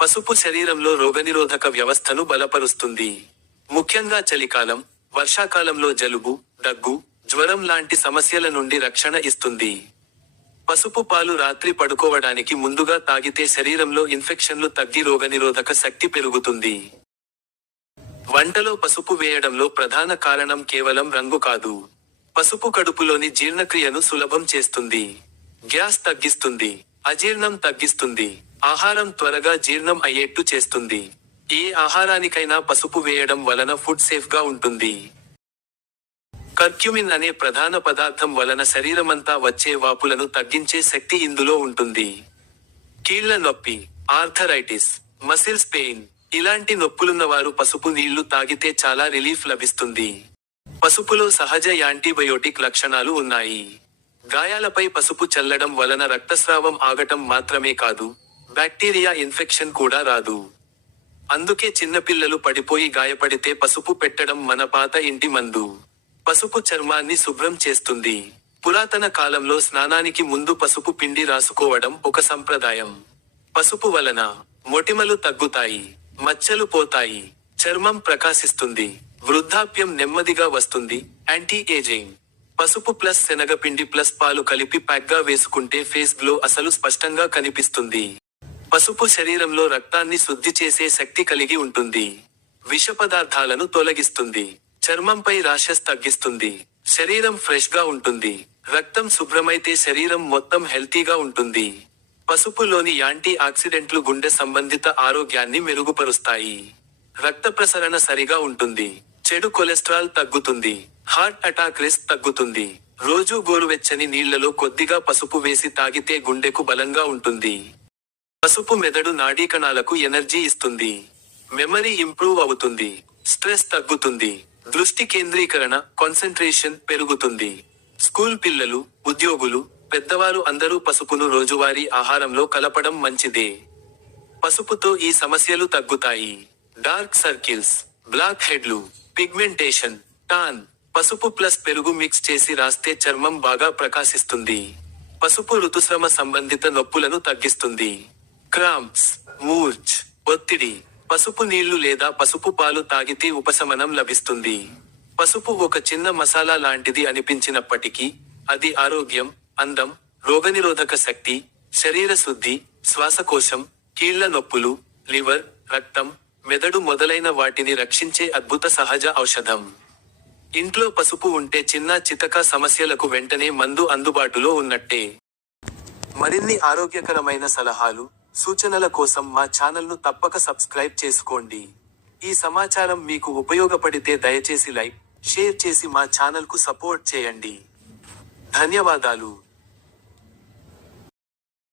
పసుపు శరీరంలో రోగనిరోధక వ్యవస్థను బలపరుస్తుంది. ముఖ్యంగా చలికాలం వర్షాకాలంలో జలుబు దగ్గు జ్వరం లాంటి సమస్యల నుండి రక్షణ ఇస్తుంది. పసుపు పాలు రాత్రి పడుకోవడానికి ముందుగా తాగితే శరీరంలో ఇన్ఫెక్షన్లు తగ్గి రోగనిరోధక శక్తి పెరుగుతుంది. వంటలో పసుపు వేయడంలో ప్రధాన కారణం కేవలం రంగు కాదు. పసుపు కడుపులోని జీర్ణక్రియను సులభం చేస్తుంది. గ్యాస్ తగ్గిస్తుంది. అజీర్ణం తగ్గిస్తుంది. ఆహారం త్వరగా జీర్ణం అయ్యేట్టు చేస్తుంది. ఏ ఆహారానికైనా పసుపు వేయడం వలన ఫుడ్ సేఫ్గా ఉంటుంది. కర్క్యుమిన్ అనే ప్రధాన పదార్థం వలన శరీరమంతా వచ్చే వాపులను తగ్గించే శక్తి ఇందులో ఉంటుంది. కీళ్ళ నొప్పి ఆర్థరైటిస్ మసిల్స్ పెయిన్ ఇలాంటి నొప్పులున్నవారు పసుపు నీళ్ళు తాగితే చాలా రిలీఫ్ లభిస్తుంది. పసుపులో సహజ యాంటీబయోటిక్ లక్షణాలు ఉన్నాయి. గాయాలపై పసుపు చల్లడం వలన రక్తస్రావం ఆగటం మాత్రమే కాదు. బ్యాక్టీరియా ఇన్ఫెక్షన్ కూడా రాదు. అందుకే చిన్నపిల్లలు పడిపోయి గాయపడితే పసుపు పెట్టడం మన పాత ఇంటి మందు. పసుపు చర్మాన్ని శుభ్రం చేస్తుంది. పురాతన కాలంలో స్నానానికి ముందు పసుపు పిండి రాసుకోవడం ఒక సంప్రదాయం. పసుపు వలన మొటిమలు తగ్గుతాయి మచ్చలు పోతాయి చర్మం ప్రకాశిస్తుంది వృద్ధాప్యం నెమ్మదిగా వస్తుంది యాంటీ ఏజింగ్ పసుపు ప్లస్ శనగపిండి ప్లస్ పాలు కలిపి ప్యాక్గా వేసుకుంటే ఫేస్ గ్లో అసలు స్పష్టంగా కనిపిస్తుంది. పసుపు శరీరంలో రక్తాన్ని శుద్ధి చేసే శక్తి కలిగి ఉంటుంది. విష పదార్థాలను తొలగిస్తుంది. చర్మంపై రాషెస్ తగ్గిస్తుంది. శరీరం ఫ్రెష్గా ఉంటుంది. రక్తం శుభ్రమైతే శరీరం మొత్తం హెల్తీగా ఉంటుంది. పసుపులోని యాంటీ ఆక్సిడెంట్లు గుండె సంబంధిత ఆరోగ్యాన్ని మెరుగుపరుస్తాయి. రక్త ప్రసరణ సరిగా ఉంటుంది. చెడు కొలెస్ట్రాల్ తగ్గుతుంది. హార్ట్ అటాక్ రిస్క్ తగ్గుతుంది. రోజు గోరువెచ్చని నీళ్ళలో కొద్దిగా పసుపు వేసి తాగితే గుండెకు బలంగా ఉంటుంది. పసుపు మెదడు నాడీ కణాలకు ఎనర్జీ ఇస్తుంది. మెమరీ ఇంప్రూవ్ అవుతుంది. స్ట్రెస్ తగ్గుతుంది. దృష్టి కేంద్రీకరణ కాన్సన్ట్రేషన్ పెరుగుతుంది. స్కూల్ పిల్లలు ఉద్యోగులు పెద్దవారు అందరూ పసుపును రోజువారీ ఆహారంలో కలపడం మంచిదే. పసుపుతో ఈ సమస్యలు తగ్గుతాయి. డార్క్ సర్కిల్స్ బ్లాక్ హెడ్లు పిగ్మెంటేషన్ టాన్ పసుపు ప్లస్ పెరుగు మిక్స్ చేసి రాస్తే చర్మం బాగా ప్రకాశిస్తుంది. పసుపు ఋతుశ్రమ సంబంధిత నొప్పులను తగ్గిస్తుంది. క్రాంప్స్ మూర్చ్ ఒత్తిడి పసుపు నీళ్ళు లేదా పసుపు పాలు తాగితే ఉపశమనం లభిస్తుంది. పసుపు ఒక చిన్న మసాలా లాంటిది అనిపించినప్పటికీ అది ఆరోగ్యం అందం రోగనిరోధక శక్తి శరీర శుద్ధి శ్వాసకోశం కీళ్ళ నొప్పులు లివర్ రక్తం మెదడు మొదలైన వాటిని రక్షించే అద్భుత సహజ ఔషధం. ఇంట్లో పసుపు ఉంటే చిన్న చితక సమస్యలకు వెంటనే మందు అందుబాటులో ఉన్నట్టే. మరిన్ని ఆరోగ్యకరమైన సలహాలు సూచనల కోసం మా ఛానల్ను తప్పక సబ్స్క్రైబ్ చేసుకోండి. ఈ సమాచారం మీకు ఉపయోగపడితే దయచేసి లైక్ షేర్ చేసి మా ఛానల్కు సపోర్ట్ చేయండి. ధన్యవాదాలు.